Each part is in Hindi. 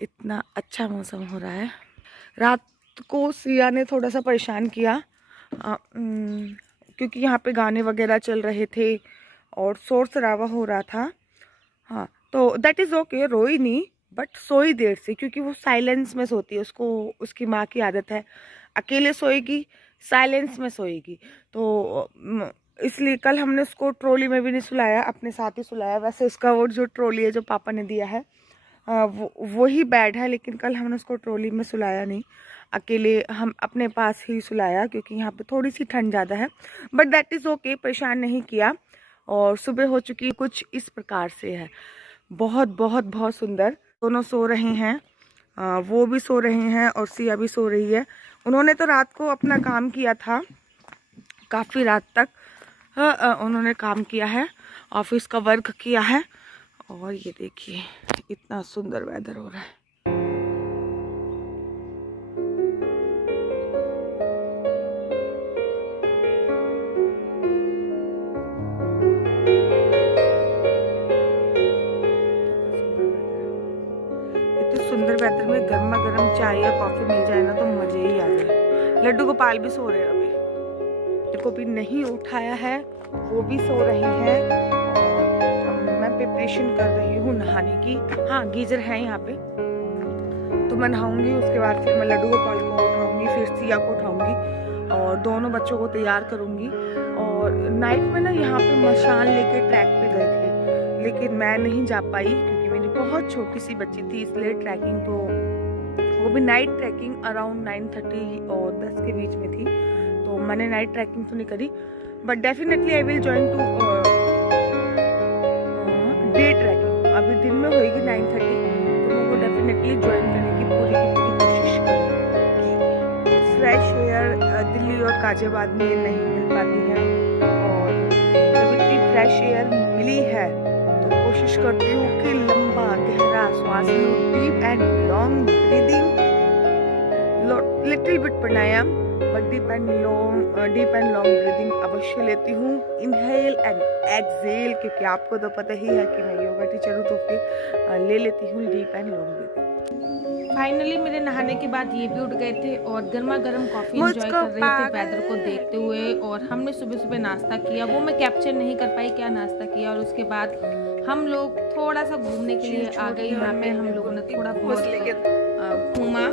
इतना अच्छा मौसम हो रहा है। रात को सिया ने थोड़ा सा परेशान किया क्योंकि यहाँ पे गाने वगैरह चल रहे थे और शोर शराबा हो रहा था। हाँ, तो दैट इज़ ओके, रोई नहीं बट सोई देर से, क्योंकि वो साइलेंस में सोती है। उसको उसकी माँ की आदत है, अकेले सोएगी, साइलेंस में सोएगी। तो इसलिए कल हमने उसको ट्रॉली में भी नहीं सुलाया, अपने साथ ही सुलाया। वैसे उसका वो जो ट्रॉली है जो पापा ने दिया है वो ही बेड है, लेकिन कल हमने उसको ट्रॉली में सुलाया नहीं, अकेले हम अपने पास ही सुलाया, क्योंकि यहाँ पे थोड़ी सी ठंड ज़्यादा है। बट दैट इज़ ओके, परेशान नहीं किया। और सुबह हो चुकी कुछ इस प्रकार से है। बहुत बहुत बहुत सुंदर। दोनों सो रहे हैं, वो भी सो रहे हैं और सिया भी सो रही है। उन्होंने तो रात को अपना काम किया था, काफ़ी रात तक उन्होंने काम किया है, ऑफिस का वर्क किया है। और ये देखिए इतना सुंदर वेदर हो रहा है। इतने सुंदर वेदर में गर्मा गर्म चाय या कॉफी मिल जाए ना तो मजे ही आ जाए। लड्डू गोपाल भी सो रहे हैं, अभी को भी नहीं उठाया है, वो भी सो रहे हैं। और मैं प्रिपरेशन कर रही हूँ नहाने की। हाँ, गीजर है यहाँ पे, तो मैं नहाऊंगी। उसके बाद फिर मैं लड्डू गोपाल को उठाऊंगी, फिर सिया को उठाऊंगी और दोनों बच्चों को तैयार करूंगी। और नाइट में ना यहाँ पे मशाल लेके ट्रैक पे गए थे, लेकिन मैं नहीं जा पाई क्योंकि मेरी बहुत छोटी सी बच्ची थी, इसलिए ट्रैकिंग तो वो भी नाइट ट्रैकिंग अराउंड 9:30 और 10 के बीच में थी, तो मैंने नाइट ट्रैकिंग तो नहीं करी। But definitely I will join today tracking. अभी दिन में होगी 9:30, तो मैं वो डेफिनेटली ज्वाइन करने की पूरी कोशिश करूँगी। फ्रेश एयर दिल्ली और गाजियाबाद में नहीं मिल पाती है, और जब इतनी फ्रेश एयर मिली है तो कोशिश करती हूँ कि लंबा गहरा श्वास लूँ, deep and long breathing, little bit pranayama, but deep and long breathing अवश्य लेती हूँ। इनहेल एंड एक्सहेल, क्योंकि आपको तो पता ही है कि मैं योगा टीचर हूँ, तो फिर ले लेती हूँ deep and long breathing. Finally मेरे नहाने के बाद ये भी उठ गए थे और गर्मा गर्म कॉफी एंजॉय कर रहे थे वेदर को देखते हुए। और हमने सुबह सुबह नाश्ता किया, वो मैं कैप्चर नहीं कर पाई क्या नाश्ता किया। और उसके बाद हम लोग थोड़ा सा घूमने के लिए आ गए। यहाँ पे हम लोगों ने थोड़ा बहुत घूमा।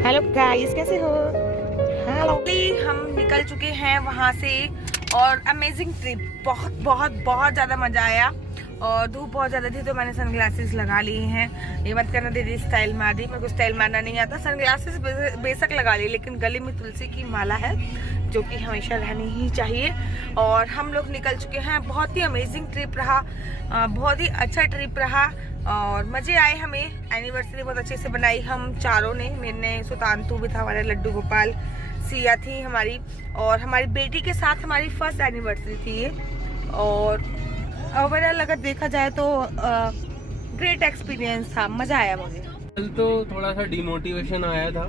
हेलो गाइस, कैसे हो? हेलो। हम निकल चुके हैं वहाँ से और अमेजिंग ट्रिप, बहुत बहुत बहुत ज़्यादा मज़ा आया। और धूप बहुत ज़्यादा थी तो मैंने सनग्लासेस लगा लिए हैं। ये मत करना दीदी स्टाइल मार दी, मेरे को स्टाइल मारना नहीं आता। सनग्लासेस बेशक लगा ली, लेकिन गले में तुलसी की माला है जो कि हमेशा रहनी ही चाहिए। और हम लोग निकल चुके हैं। बहुत ही अमेजिंग ट्रिप रहा, बहुत ही अच्छा ट्रिप रहा और मज़े आए हमें। एनिवर्सरी बहुत अच्छे से बनाई हम चारों ने, मैंने सुतांतु भी था, हमारे लड्डू गोपाल, सिया थी हमारी, और हमारी बेटी के साथ हमारी फर्स्ट एनिवर्सरी थी ये। और ओवरऑल अगर देखा जाए तो ग्रेट एक्सपीरियंस था, मज़ा आया मुझे। कल तो थोड़ा सा डिमोटिवेशन आया था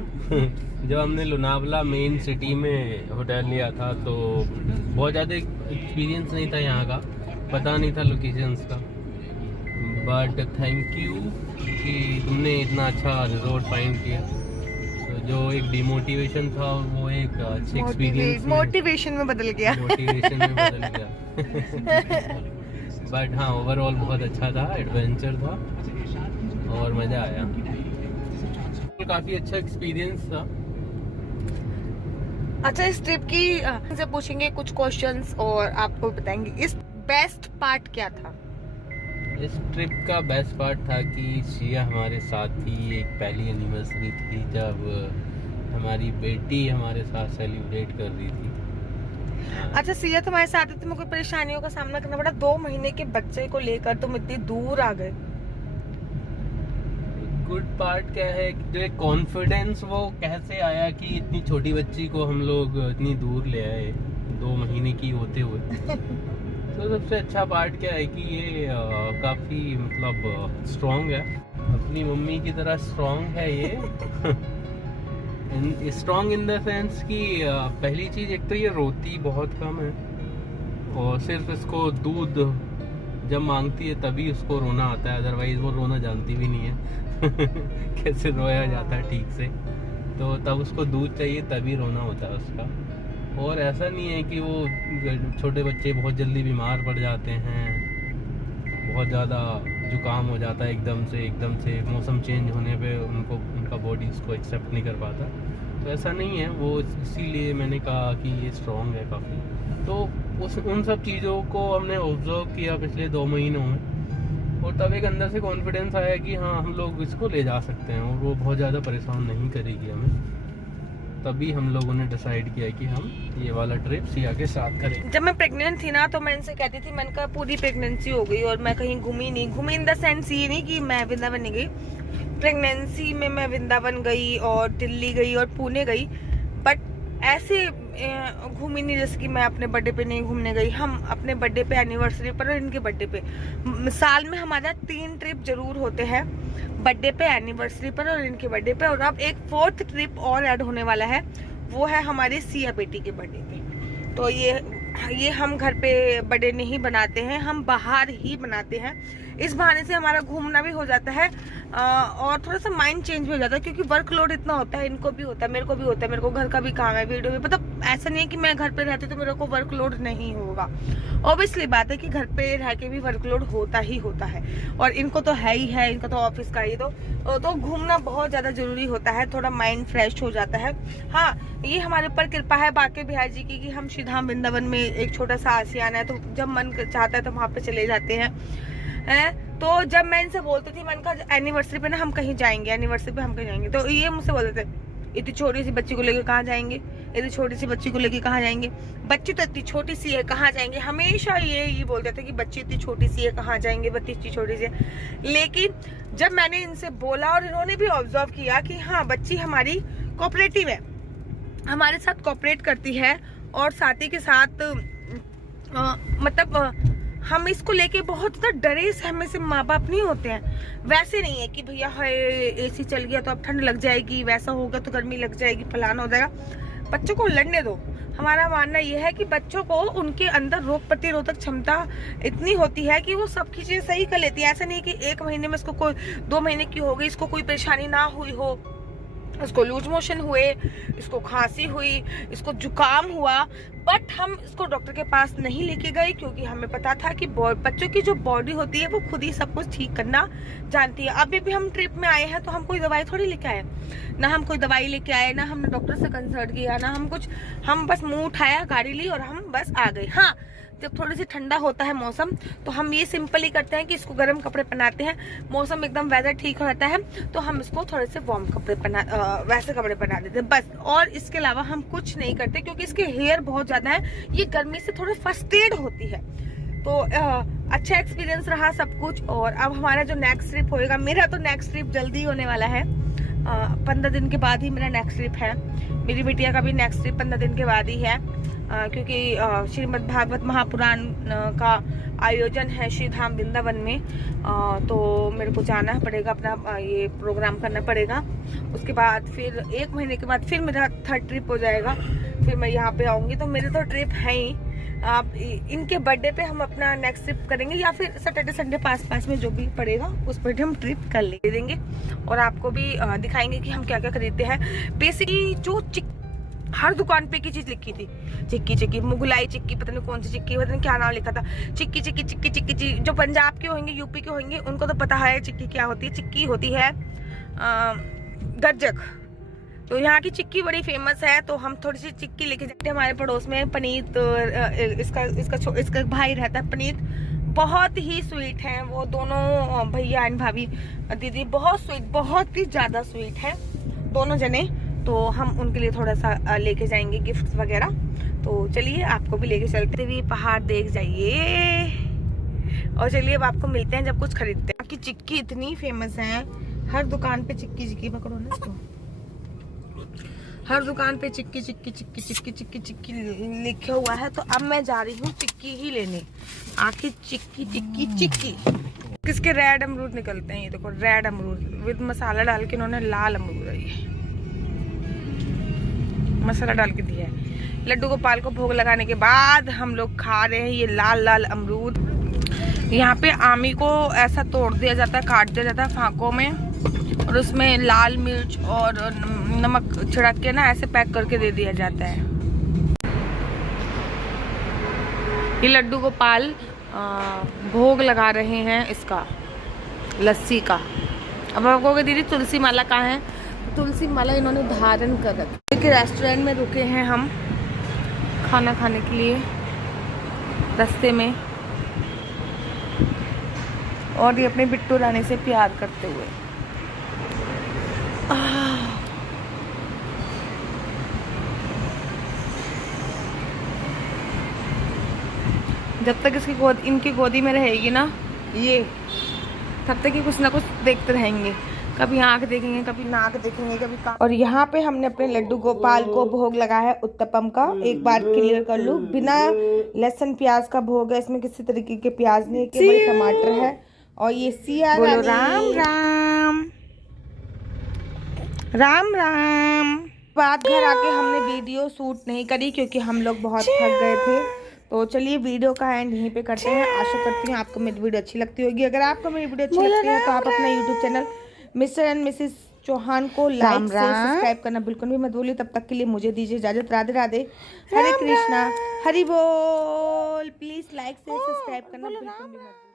जब हमने लोनावला मेन सिटी में होटल लिया था, तो बहुत ज़्यादा एक्सपीरियंस नहीं था यहाँ का, पता नहीं था लोकेशंस का। बट थैंक यू कि तुमने इतना अच्छा रिजॉर्ट फाइंड किया। तो जो एक डिमोटिवेशन था वो एक अच्छी एक्सपीरियंस मोटिवेशन में बदल गया। बट हाँ, ओवरऑल बहुत अच्छा था, एडवेंचर था और मज़ा आया। काफ़ी अच्छा एक्सपीरियंस था। अच्छा, इस ट्रिप की से पूछेंगे कुछ क्वेश्चंस और आपको बताएंगे इस बेस्ट पार्ट क्या था। इस ट्रिप का बेस्ट पार्ट था कि सिया हमारे साथ थी। एक पहली एनिवर्सरी थी जब हमारी बेटी हमारे साथ सेलिब्रेट कर रही थी। अच्छा, सिया तुम्हारे साथ थी, तुम्हें कोई परेशानियों का सामना करना पड़ा? 2 महीने के बच्चे को लेकर तुम इतनी दूर आ गए। गुड पार्ट क्या है, जो एक कॉन्फिडेंस वो कैसे आया कि इतनी छोटी बच्ची को हम लोग इतनी दूर ले आए 2 महीने की होते हुए। तो सबसे अच्छा पार्ट क्या है कि ये काफ़ी मतलब स्ट्रॉन्ग है, अपनी मम्मी की तरह स्ट्रॉन्ग है ये। स्ट्रॉन्ग इन द सेंस कि पहली चीज़, एक तो ये रोती बहुत कम है और सिर्फ इसको दूध जब मांगती है तभी उसको रोना आता है, अदरवाइज वो रोना जानती भी नहीं है कैसे रोया जाता है ठीक से। तो तब उसको दूध चाहिए तभी रोना होता है उसका। और ऐसा नहीं है कि वो छोटे बच्चे बहुत जल्दी बीमार पड़ जाते हैं, बहुत ज़्यादा जुकाम हो जाता है एकदम से मौसम चेंज होने पे उनका बॉडी उसको एक्सेप्ट नहीं कर पाता। तो ऐसा नहीं है वो, इसीलिए मैंने कहा कि ये स्ट्रॉन्ग है काफ़ी। तो उन सब चीज़ों को हमने ऑब्जर्व किया पिछले 2 महीनों में, और तब एक अंदर से कॉन्फिडेंस आया कि हाँ हम लोग इसको ले जा सकते हैं और वो बहुत ज़्यादा परेशान नहीं करेगी हमें। तभी हम लोगों ने डिसाइड किया कि हम ये वाला ट्रिप सिया के साथ करें। जब मैं प्रेग्नेंट थी ना तो मैं इनसे कहती थी, मैंने कहा पूरी प्रेगनेंसी हो गई और मैं कहीं घूमी इन द सेंस ये नहीं कि मैं वृंदावन नहीं गई। प्रेगनेंसी में मैं वृंदावन गई और दिल्ली गई और पुणे गई, बट ऐसे घूमी नहीं जैसे कि मैं अपने बर्थडे पे नहीं घूमने गई। हम अपने बर्थडे पे, एनिवर्सरी पर और इनके बर्थडे पे, साल में हमारा 3 ट्रिप जरूर होते हैं, बर्थडे पे, एनिवर्सरी पर और इनके बर्थडे पे। और अब एक 4th ट्रिप और ऐड होने वाला है, वो है हमारी सिया बेटी के बर्थडे पे। तो ये हम घर पे बर्थडे नहीं बनाते हैं, हम बाहर ही बनाते हैं। इस बहाने से हमारा घूमना भी हो जाता है और थोड़ा सा माइंड चेंज भी हो जाता है, क्योंकि वर्कलोड इतना होता है, इनको भी होता है, मेरे को भी होता है, मेरे को घर का भी काम है, वीडियो भी, मतलब ऐसा नहीं है कि मैं घर पे रहती तो मेरे को वर्कलोड नहीं होगा। ऑब्वियसली बात है कि घर पे रह के भी वर्कलोड होता ही होता है, और इनको तो है ही है, इनका तो ऑफिस का ही। तो घूमना बहुत ज़्यादा जरूरी होता है, थोड़ा माइंड फ्रेश हो जाता है। हाँ, ये हमारे ऊपर कृपा है बाके बिहार जी की कि हम श्रीधाम वृंदावन में एक छोटा सा आसियाना है, तो जब मन चाहता है तो वहाँ पे चले जाते हैं। तो जब मैं इनसे बोलती थी, मैंने कहा एनिवर्सरी पे ना हम कहीं जाएंगे, एनिवर्सरी पे हम कहीं जाएंगे, तो ये मुझसे बोलते थे इतनी छोटी सी बच्ची को लेकर कहाँ जाएंगे, इतनी छोटी सी बच्ची को लेकर कहाँ जाएंगे, बच्ची तो इतनी छोटी सी है कहाँ जाएंगे। हमेशा ये बोलते थे कि बच्ची इतनी छोटी सी है कहाँ जाएंगे, बच्ची इतनी छोटी सी है। लेकिन जब मैंने इनसे बोला और इन्होंने भी ऑब्जर्व किया कि हाँ बच्ची हमारी कोऑपरेटिव है, हमारे साथ कोऑपरेट करती है, और साथ ही के साथ मतलब हम इसको लेके बहुत ज़्यादा डरे सहमे से माँ बाप नहीं होते हैं। वैसे नहीं है कि भैया हाय एसी चल गया तो अब ठंड लग जाएगी, वैसा होगा तो गर्मी लग जाएगी, फलाना हो जाएगा। बच्चों को लड़ने दो। हमारा मानना यह है कि बच्चों को उनके अंदर रोग प्रतिरोधक क्षमता इतनी होती है कि वो सब चीज़ें सही कर लेती है। ऐसा नहीं कि 1 महीने में इसको कोई 2 महीने की हो गई, इसको कोई परेशानी ना हुई हो, इसको लूज मोशन हुए, इसको खांसी हुई, इसको जुकाम हुआ, बट हम इसको डॉक्टर के पास नहीं लेके गए, क्योंकि हमें पता था कि बच्चों की जो बॉडी होती है वो खुद ही सब कुछ ठीक करना जानती है। अभी भी हम ट्रिप में आए हैं तो हम कोई दवाई थोड़ी लेके आए, ना हम कोई दवाई लेके आए, ना हमने डॉक्टर से कंसल्ट किया, ना हम कुछ, हम बस मुंह उठाया, गाड़ी ली और हम बस आ गए। हाँ, जब थोड़ी सी ठंडा होता है मौसम तो हम ये सिंपल ही करते हैं कि इसको गर्म कपड़े पहनाते हैं। मौसम एकदम वेदर ठीक रहता है तो हम इसको थोड़े से वार्म कपड़े वैसे कपड़े पहना देते हैं बस, और इसके अलावा हम कुछ नहीं करते क्योंकि इसके हेयर बहुत ज्यादा है, ये गर्मी से थोड़े फ्रस्ट्रेट होती है। तो अच्छा एक्सपीरियंस रहा सब कुछ। और अब हमारा जो नेक्स्ट ट्रिप होएगा, मेरा तो नेक्स्ट ट्रिप जल्दी होने वाला है, 15 दिन के बाद ही मेरा नेक्स्ट ट्रिप है। मेरी बिटिया का भी नेक्स्ट ट्रिप 15 दिन के बाद ही है, क्योंकि श्रीमद् भागवत महापुराण का आयोजन है श्री धाम वृंदावन में, तो मेरे को जाना पड़ेगा, अपना ये प्रोग्राम करना पड़ेगा। उसके बाद फिर 1 महीने के बाद फिर मेरा 3rd ट्रिप हो जाएगा, फिर मैं यहाँ पे आऊँगी। तो मेरे तो ट्रिप है ही, आप इनके बर्थडे पे हम अपना नेक्स्ट ट्रिप करेंगे या फिर सैटरडे संडे पास में जो भी पड़ेगा उस पर हम ट्रिप कर ले देंगे और आपको भी दिखाएंगे कि हम क्या क्या खरीदते हैं। बेसिकली जो हर दुकान पे की चीज लिखी थी, चिक्की मुगलाई चिक्की, पता नहीं कौन सी चिक्की, पता नहीं क्या नाम लिखा था, चिक्की। जो पंजाब के होंगे, यूपी के होंगे, उनको तो पता है चिक्की क्या होती है। चिक्की होती है गज्जक। तो यहाँ की चिक्की बड़ी फेमस है, तो हम थोड़ी सी चिक्की लेके जाते हैं। हमारे पड़ोस में पनीत, इसका भाई रहता है पनीत, बहुत ही स्वीट है वो दोनों भैया एंड भाभी दीदी, बहुत स्वीट, बहुत ही ज्यादा स्वीट है दोनों जने। तो हम उनके लिए थोड़ा सा लेके जाएंगे गिफ्ट्स वगैरह। तो चलिए आपको भी लेके चलते हुए पहाड़ देख जाइए, और चलिए अब आपको मिलते हैं जब कुछ खरीदते हैं। कि चिक्की इतनी फेमस है, हर दुकान पे चिक्की पकड़ो ना इसको, हर दुकान पे चिक्की लिखा हुआ है। तो अब मैं जा रही हूँ चिक्की ही लेने, आखिर चिक्की। किसके रेड अमरूद निकलते हैं, ये देखो रेड अमरूद विद मसाला डाल के इन्होंने लाल अमरूद है, ये मसाला डाल के दिया है। लड्डू गोपाल को भोग लगाने के बाद हम लोग खा रहे हैं ये लाल अमरूद। यहाँ पे आमी को ऐसा तोड़ दिया जाता है, काट दिया जाता है फांकों में, और उसमें लाल मिर्च और नमक छिड़क के ना ऐसे पैक करके दे दिया जाता है। ये लड्डू गोपाल भोग लगा रहे हैं इसका, लस्सी का। अब आप कहोगे दीदी तुलसी माला कहाँ है? तुलसी माला इन्होंने धारण कर रखी। एक रेस्टोरेंट में रुके हैं हम खाना खाने के लिए रास्ते में, और ये अपने बिट्टू रानी से प्यार करते हुए। जब तक इनकी गोदी में रहेगी ना ये, तब तक ये कुछ ना कुछ देखते रहेंगे, कभी आंख देखेंगे, कभी नाक देखेंगे, कभी कान। और यहाँ पे हमने अपने लड्डू गोपाल को भोग लगाया है उत्तपम का। एक बार क्लियर कर लूं, बिना लहसुन प्याज का भोग है, इसमें किसी तरीके के प्याज नहीं, केवल टमाटर है। और ये सिया बोलो राम राम राम राम। बात घर आके हमने वीडियो शूट नहीं करी क्योंकि हम लोग बहुत थक गए थे। तो चलिए वीडियो का एंड यहीं पे करते हैं। आशा करती हूँ आपको मेरी वीडियो अच्छी लगती होगी। अगर आपको मेरी वीडियो अच्छी लगती है तो आप अपना YouTube channel Mr and Mrs Chauhan को लाइक से सब्सक्राइब करना बिल्कुल भी मत भूलिए। तब तक के लिए मुझे दीजिए इजाजत। राधे राधे, हरे कृष्णा, हरि बोल। प्लीज लाइक से सब्सक्राइब करना बिल्कुल भी मत भूलिए।